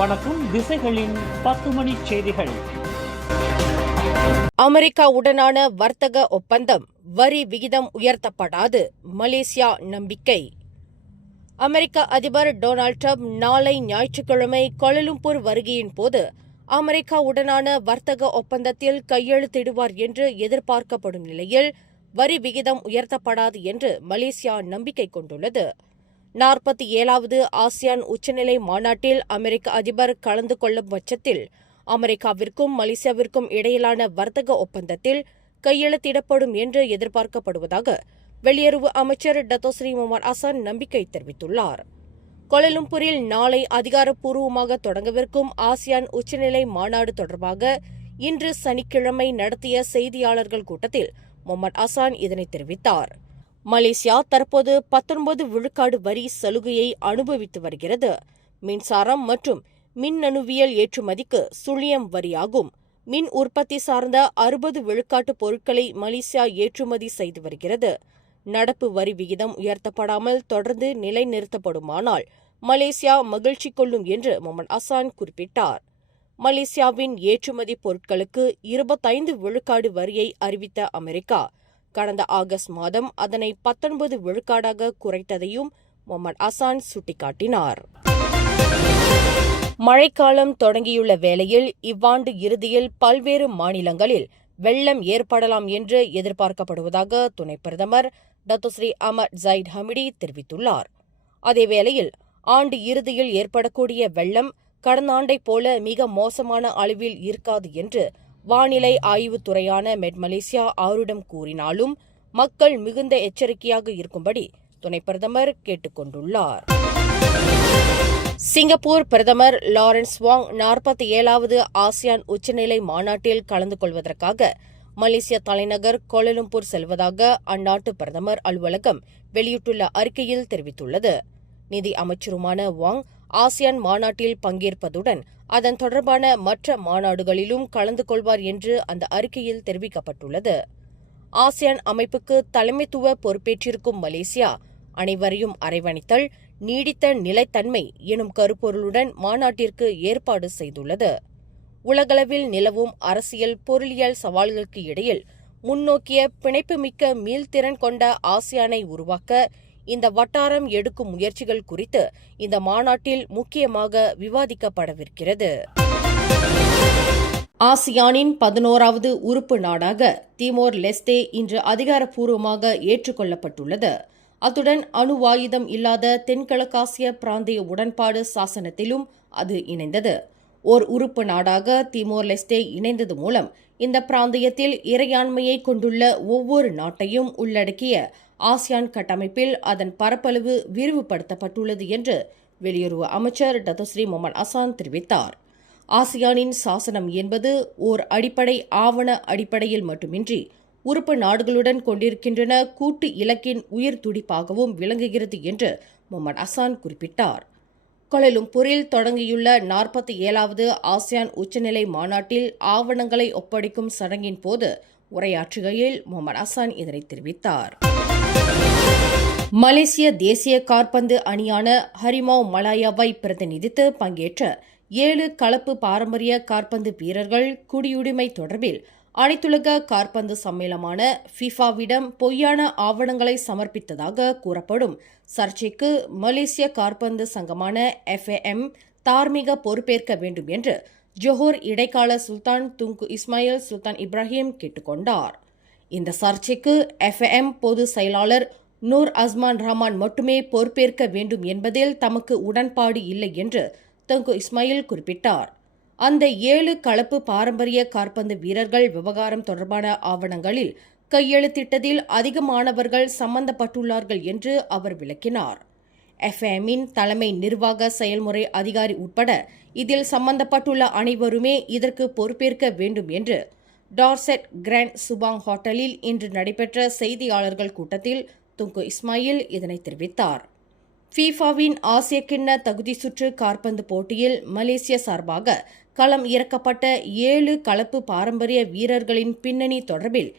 வணக்கம். திசைகளின் 10 மணி செய்திகள். அமெரிக்காவுடனான வர்த்தக ஒப்பந்தம், வரி விகிதம் உயர்த்தப்படாது, மலேசியா நம்பிக்கை. அமெரிக்க அதிபர் டொனால்ட் ட்ரம்ப் நாளை ஞாயிற்றுக்கிழமை கோலாலம்பூர் வருகையின் போது அமெரிக்காவுடனான வர்த்தக ஒப்பந்தத்தில் கையெழுத்திடுவார் என்று எதிர்பார்க்கப்படும் நிலையில் வரி விகிதம் உயர்த்தப்படாது என்று மலேசியா நம்பிக்கை கொண்டுள்ளது. 47வது ஆசியான் உச்சநிலை மாநாட்டில் அமெரிக்க அதிபர் கலந்து கொள்ளும் பட்சத்தில் அமெரிக்காவிற்கும் மலேசியாவிற்கும் இடையிலான வர்த்தக ஒப்பந்தத்தில் கையெழுத்திடப்படும் என்று எதிர்பார்க்கப்படுவதாக வெளியுறவு அமைச்சர் டத்தோஸ்ரீ முகமது ஹசன் நம்பிக்கை தெரிவித்துள்ளார். கோலாலம்பூரில் நாளை அதிகாரப்பூர்வமாக தொடங்கவிருக்கும் ஆசியான் உச்சநிலை மாநாடு தொடர்பாக இன்று சனிக்கிழமை நடத்திய செய்தியாளர்கள் கூட்டத்தில் முகமது ஹசன் இதனை தெரிவித்தார். மலேசியா தற்போது 19 விழுக்காடு வரி சலுகையை அனுபவித்து வருகிறது. மின்சாரம் மற்றும் மின்னணுவியல் ஏற்றுமதிக்கு சுழியம் வரியாகும். மின் உற்பத்தி சார்ந்த 60 விழுக்காட்டு பொருட்களை மலேசியா ஏற்றுமதி செய்து வருகிறது. நடப்பு வரி விகிதம் உயர்த்தப்படாமல் தொடர்ந்து நிலைநிறுத்தப்படுமானால் மலேசியா மகிழ்ச்சி கொள்ளும் என்று முகமது ஹசன் குறிப்பிட்டார். மலேசியாவின் ஏற்றுமதி பொருட்களுக்கு 25 விழுக்காடு வரியை அறிவித்த அமெரிக்கா கடந்த ஆகஸ்ட் மாதம் அதனை 19 விழுக்காடாக குறைத்ததையும் முகமது ஹசன் சுட்டிக்காட்டினார். மழைக்காலம் தொடங்கியுள்ள வேளையில் இவ்வாண்டு இறுதியில் பல்வேறு மாநிலங்களில் வெள்ளம் ஏற்படலாம் என்று எதிர்பார்க்கப்படுவதாக துணை பிரதமர் டத்தோஸ்ரீ அமர் ஜயிட் ஹமிடி தெரிவித்துள்ளார். அதேவேளையில் ஆண்டு இறுதியில் ஏற்படக்கூடிய வெள்ளம் கடந்த ஆண்டைப் போல மிக மோசமான அளவில் இருக்காது என்று வானிலை ஆய்வுத்துறையான மெட் மலேசியா ஆருடம் கூறினாலும் மக்கள் மிகுந்த எச்சரிக்கையாக இருக்கும்படி துணை பிரதமர் கேட்டுக் கொண்டுள்ளார். சிங்கப்பூர் பிரதமர் லாரன்ஸ் வாங் 47வது ஆசியான் உச்சநிலை மாநாட்டில் கலந்து கொள்வதற்காக மலேசிய தலைநகர் கோலாலம்பூர் செல்வதாக அந்நாட்டு பிரதமர் அலுவலகம் வெளியிட்டுள்ள அறிக்கையில் தெரிவித்துள்ளது. நிதி அமைச்சருமான வாங் ஆசியான் மாநாட்டில் பங்கேற்பதுடன் அதன் தொடர்பான மற்ற மாநாடுகளிலும் கலந்து கொள்வார் என்று அந்த அறிக்கையில் தெரிவிக்கப்பட்டுள்ளது. ஆசியான் அமைப்புக்கு தலைமைத்துவ பொறுப்பேற்றிருக்கும் மலேசியா அனைவரையும் அரவணைத்தல், நீடித்த நிலைத்தன்மை எனும் கருப்பொருளுடன் மாநாட்டிற்கு ஏற்பாடு செய்துள்ளது. உலகளவில் நிலவும் அரசியல் பொருளியல் சவால்களுக்கு இடையில் முன்னோக்கிய பிணைப்புமிக்க மீள்திறன் கொண்ட ஆசியானை உருவாக்க இந்த வட்டாரம் எடுக்கும் முயற்சிகள் குறித்து இந்த மாநாட்டில் முக்கியமாக விவாதிக்கப்படவிருக்கிறது. ஆசியானின் 11வது உறுப்பு நாடாக திமோர் லெஸ்தே இன்று அதிகாரப்பூர்வமாக ஏற்றுக்கொள்ளப்பட்டுள்ளது. அத்துடன் அணுவாயுதம் இல்லாத தென்கிழக்காசிய பிராந்திய உடன்பாடு சாசனத்திலும் அது இணைந்தது. ஓர் உறுப்பு நாடாக திமோர் லெஸ்தே இணைந்தது மூலம் இந்த பிராந்தியத்தில் இறையாண்மையை கொண்டுள்ள ஒவ்வொரு நாட்டையும் உள்ளடக்கிய ஆசியான் கட்டமைப்பில் அதன் பரப்பளவு விரிவுபடுத்தப்பட்டுள்ளது என்று வெளியுறவு அமைச்சர் டத்தோஸ்ரீ முகமது ஹசன் தெரிவித்தார். ஆசியானின் சாசனம் என்பது ஓர் அடிப்படை ஆவண அடிப்படையில் மட்டுமின்றி உறுப்பு நாடுகளுடன் கொண்டிருக்கின்றன கூட்டு இலக்கின் உயிர் துடிப்பாகவும் விளங்குகிறது என்று முகமது ஹசன் குறிப்பிட்டார். கோலாலம்பூரில் தொடங்கியுள்ள 47வது ஆசியான் உச்சநிலை மாநாட்டில் ஆவணங்களை ஒப்படைக்கும் சடங்கின் போது உரையாற்றுகையில் முகமது ஹசன் இதனை தெரிவித்தார். மலேசிய தேசிய காற்பந்து அணியான ஹரிமாவ் மலாயாவை பிரதிநிதித்து பங்கேற்ற 7 கலப்பு பாரம்பரிய காற்பந்து வீரர்கள் குடியுரிமை தொடர்பில் அனைத்துலக காற்பந்து சம்மேளனமான ஃபிஃபாவிடம் பொய்யான ஆவணங்களை சமர்ப்பித்ததாக கூறப்படும் சர்ச்சைக்கு மலேசிய காற்பந்து சங்கமான FAM தார்மீக பொறுப்பேற்க வேண்டும் என்று ஜோஹர் இடைக்கால சுல்தான் துங்கு இஸ்மாயில் சுல்தான் இப்ராஹிம் கேட்டுக்கொண்டார். இந்த சர்ச்சைக்கு FAM பொது செயலாளர் நூர் அஸ்மான் ரஹ்மான் மட்டுமே பொறுப்பேற்க வேண்டும் என்பதில் தமக்கு உடன்பாடு இல்லை என்று துங்கு இஸ்மாயில் குறிப்பிட்டார். அந்த 7 கலப்பு பாரம்பரிய காற்பந்து வீரர்கள் விவகாரம் தொடர்பான ஆவணங்களில் கையெழுத்திட்டதில் அதிகமானவர்கள் சம்பந்தப்பட்டுள்ளார்கள் என்று அவர் விளக்கினார். FAMஇன் தலைமை நிர்வாக செயல்முறை அதிகாரி உட்பட இதில் சம்பந்தப்பட்டுள்ள அனைவருமே இதற்கு பொறுப்பேற்க வேண்டும் என்று டார்செட் கிராண்ட் சுபாங் ஹோட்டலில் இன்று நடைபெற்ற செய்தியாளர்கள் கூட்டத்தில் துங்கு இஸ்மாயில் இதனை தெரிவித்தார். ஃபீஃபாவின் ஆசிய கிண்ண தகுதி சுற்று காற்பந்து போட்டியில் மலேசிய சார்பாக களம் இறக்கப்பட்ட 7 கலப்பு பாரம்பரிய வீரர்களின் பின்னணி தொடர்பில்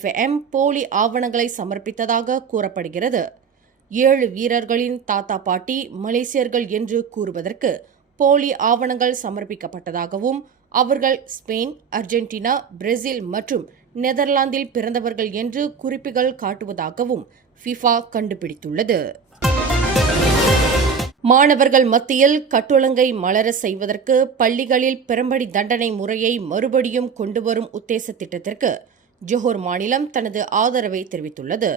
FAM போலி ஆவணங்களை சமர்ப்பித்ததாக கூறப்படுகிறது. 7 வீரர்களின் தாத்தா பாட்டி மலேசியர்கள் என்று கூறுவதற்கு போலி ஆவணங்கள் சமர்ப்பிக்கப்பட்டதாகவும் அவர்கள் ஸ்பெயின், அர்ஜென்டினா, பிரேசில் மற்றும் நெதர்லாந்தில் பிறந்தவர்கள் என்று குறிப்புகள் காட்டுவதாகவும் ஃபிஃபா கண்டுபிடித்துள்ளது. மாணவர்கள் மத்தியில் கட்டொழுங்கை மலர செய்வதற்கு பள்ளிகளில் பெரும்படி தண்டனை முறையை மறுபடியும் கொண்டுவரும் உத்தேச திட்டத்திற்கு ஜொஹூர் மாநிலம் தனது ஆதரவை தெரிவித்துள்ளது.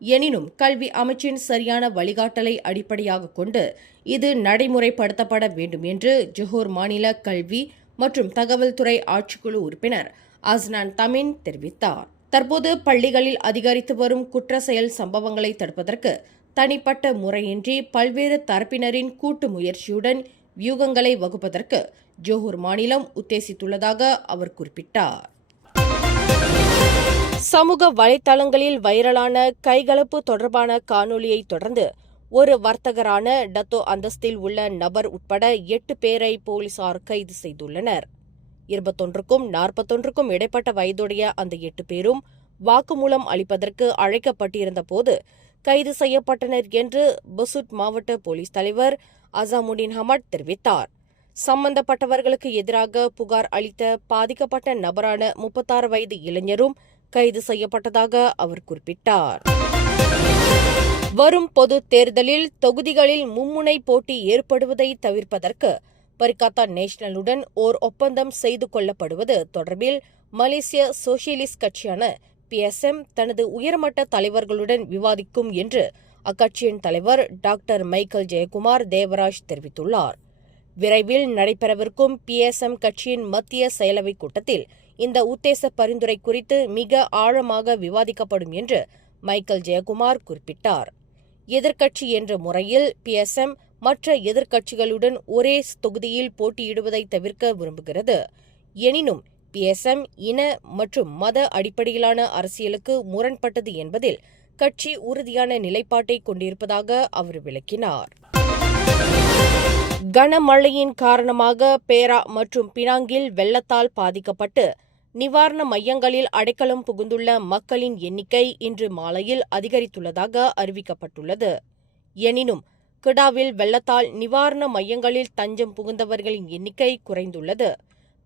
எனினும் கல்வி அமைச்சின் சரியான வழிகாட்டலை அடிப்படையாக கொண்டு இது நடைமுறைப்படுத்தப்பட வேண்டும் என்று ஜொஹூர் மாநில கல்வி மற்றும் தகவல் துறை ஆட்சிக்குழு உறுப்பினர் அஸ்னான் தமின் தெரிவித்தார். தற்போது பள்ளிகளில் அதிகரித்து வரும் குற்ற செயல் சம்பவங்களை தடுப்பதற்கு தனிப்பட்ட முறையின்றி பல்வேறு தரப்பினரின் கூட்டு முயற்சியுடன் வியூகங்களை வகுப்பதற்கு ஜொஹூர் மாநிலம் உத்தேசித்துள்ளதாக அவர் குறிப்பிட்டார். சமூக வலைதளங்களில் வைரலான கைகலப்பு தொடர்பான காணொலியை தொடர்ந்து ஒரு வர்த்தகரான டத்தோ அந்தஸ்தில் உள்ள நபர் உட்பட 8 பேரை போலீசார் கைது செய்துள்ளனர். 21க்கும் 41க்கும் இடைப்பட்ட வயதுடைய அந்த 8 பேரும் வாக்குமூலம் அளிப்பதற்கு அழைக்கப்பட்டிருந்த போது கைது செய்யப்பட்டனர் என்று பசுட் மாவட்ட போலீஸ் தலைவர் அசாமுடீன் ஹமட் தெரிவித்தார். சம்பந்தப்பட்டவர்களுக்கு எதிராக புகார் அளித்த பாதிக்கப்பட்ட நபரான 36 வயது இளைஞரும் கைது செய்யப்பட்டதாக அவர் குறிப்பிட்டார். வரும் பொது தேர்தலில் தொகுதிகளில் மும்முனை போட்டி ஏற்படுவதை தவிர்ப்பதற்கு பரிகாத்தா நேஷனலுடன் ஓர் ஒப்பந்தம் செய்து கொள்ளப்படுவது தொடர்பில் மலேசிய சோசியலிஸ்ட் கட்சியான PSM தனது உயர்மட்ட தலைவர்களுடன் விவாதிக்கும் என்று அக்கட்சியின் தலைவர் டாக்டர் மைக்கேல் ஜெயக்குமார் தேவராஜ் தெரிவித்துள்ளார். விரைவில் நடைபெறவிருக்கும் PSM கட்சியின் மத்திய செயலவைக் கூட்டத்தில் இந்த உத்தேச பரிந்துரை குறித்து மிக ஆழமாக விவாதிக்கப்படும் என்று மைக்கேல் ஜெயக்குமார் குறிப்பிட்டார். எதிர்க்கட்சி என்ற முறையில் PSM மற்ற எதிர்க்கட்சிகளுடன் ஒரே தொகுதியில் போட்டியிடுவதை தவிர்க்க விரும்புகிறது. எனினும் PSM இன மற்றும் மத அடிப்படையிலான அரசியலுக்கு முரண்பட்டது என்பதில் கட்சி உறுதியான நிலைப்பாட்டை கொண்டிருப்பதாக அவர் விளக்கினார். கனமழையின் காரணமாக பேரா மற்றும் பினாங்கில் வெள்ளத்தால் பாதிக்கப்பட்டு நிவாரண மையங்களில் அடைக்கலம் புகுந்துள்ள மக்களின் எண்ணிக்கை இன்று மாலையில் அதிகரித்துள்ளதாக அறிவிக்கப்பட்டுள்ளது. எனினும் கிடாவில் வெள்ளத்தால் நிவாரண மையங்களில் தஞ்சம் புகுந்தவர்களின் எண்ணிக்கை குறைந்துள்ளது.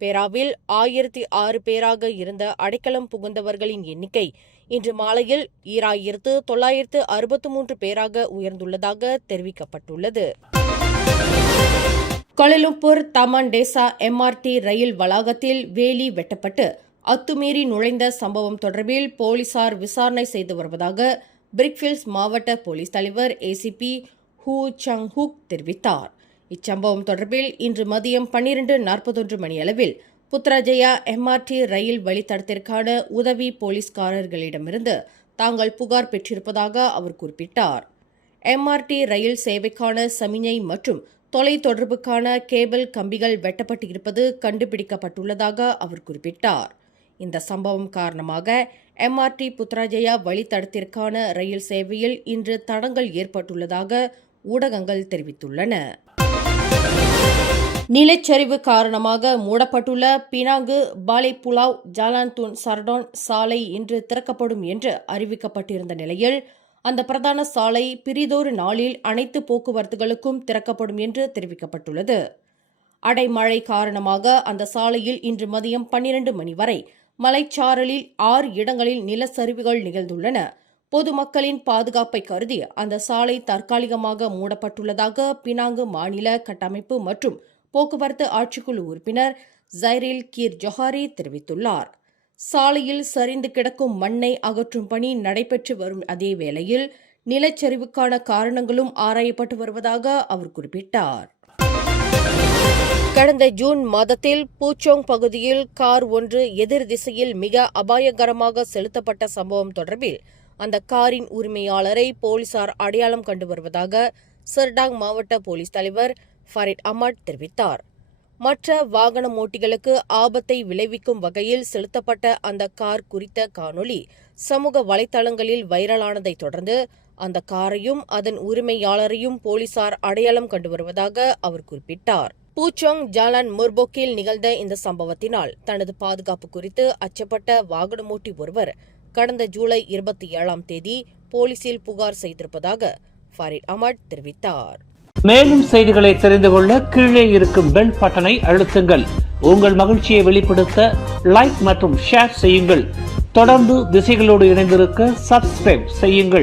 பேராவில் 1006 பேராக இருந்த அடைக்கலம் புகுந்தவர்களின் எண்ணிக்கை இன்று மாலையில் 2963 பேராக உயர்ந்துள்ளதாக தெரிவிக்கப்பட்டுள்ளது. கோலாலம்பூர் தமான் டேசா MRT ரயில் வளாகத்தில் வேலி வெட்டப்பட்டு அத்துமீறி நுழைந்த சம்பவம் தொடர்பில் போலீசார் விசாரணை செய்து வருவதாக பிரிக்ஃபீல்ட்ஸ் மாவட்ட போலீஸ் தலைவர் ACP ஹூ சங் ஹுக் தெரிவித்தார். இச்சம்பவம் தொடர்பில் இன்று மதியம் 12:41 மணியளவில் புத்ராஜயா MRT ரயில் வழித்தடத்திற்கான உதவி போலீஸ்காரர்களிடமிருந்து தாங்கள் புகார் பெற்றிருப்பதாக அவர் குறிப்பிட்டார். MRT ரயில் சேவைக்கான சமிஞை மற்றும் தொலைத்தொடர்புக்கான கேபிள் கம்பிகள் வெட்டப்பட்டு இருப்பது கண்டுபிடிக்கப்பட்டுள்ளதாக அவர் குறிப்பிட்டார். இந்த சம்பவம் காரணமாக MRT புத்ராஜயா வழித்தடத்திற்கான ரயில் சேவையில் இன்று தடங்கல் ஏற்பட்டுள்ளதாக ஊடகங்கள் தெரிவித்துள்ளன. நிலச்சரிவு காரணமாக மூடப்பட்டுள்ள பினாங்கு பாலேபுலாவ் ஜாலான் துன் சர்டான் சாலை இன்று திறக்கப்படும் என்று அறிவிக்கப்பட்டிருந்த நிலையில் அந்த பிரதான சாலை பிரிதொரு நாளில் அனைத்து போக்குவரத்துகளுக்கும் திறக்கப்படும் என்று தெரிவிக்கப்பட்டுள்ளது. அடைமழை காரணமாக அந்த சாலையில் இன்று மதியம் 12 மணி வரை மலைச்சாரலில் 6 இடங்களில் நிலச்சரிவுகள் நிகழ்ந்துள்ளன. பொதுமக்களின் பாதுகாப்பை கருதி அந்த சாலை தற்காலிகமாக மூடப்பட்டுள்ளதாக பினாங்கு மாநில கட்டமைப்பு மற்றும் போக்குவரத்து ஆட்சிக்குழு உறுப்பினர் ஜைரில் கீர் ஜொஹாரி தெரிவித்துள்ளார். சாலையில் சரிந்து கிடக்கும் மண்ணை அகற்றும் பணி நடைபெற்று வரும் அதே வேளையில் நிலச்சரிவுக்கான காரணங்களும் ஆராயப்பட்டு வருவதாக அவர் குறிப்பிட்டார். கடந்த ஜூன் மாதத்தில் பூச்சோங் பகுதியில் கார் ஒன்று எதிர் திசையில் மிக அபாயகரமாக செலுத்தப்பட்ட சம்பவம் தொடர்பில் அந்த காரின் உரிமையாளரை போலீசார் அடையாளம் கண்டு வருவதாக சர்டாங் மாவட்ட போலீஸ் தலைவர் ஃபரிட் அஹ்மத் தெரிவித்தார். மற்ற வாகன ஓட்டிகளுக்கு ஆபத்தை விளைவிக்கும் வகையில் செலுத்தப்பட்ட அந்த கார் குறித்த காணொலி சமூக வலைதளங்களில் வைரலானதைத் தொடர்ந்து அந்த காரையும் அதன் உரிமையாளரையும் போலீசார் அடையாளம் கண்டு வருவதாக அவர் குறிப்பிட்டார். பூச்சோங் ஜாலான் முர்போக்கில் நிகழ்ந்த இந்த சம்பவத்தினால் தனது பாதுகாப்பு குறித்து அச்சப்பட்ட வாகனமோட்டி ஒருவர் கடந்த ஜூலை 27ஆம் தேதி போலீசில் புகார் செய்திருப்பதாக ஃபரிட் அஹ்மத் தெரிவித்தார். மேலும் செய்திகளை தெரிந்து கொள்ள கீழே இருக்கும் பெல் பட்டனை அழுத்துங்கள். உங்கள் மகிழ்ச்சியை வெளிப்படுத்த லைக் மற்றும் ஷேர் செய்யுங்கள். தொடர்ந்து திசைகளோடு இணைந்திருக்க சப்ஸ்கிரைப் செய்யுங்கள்.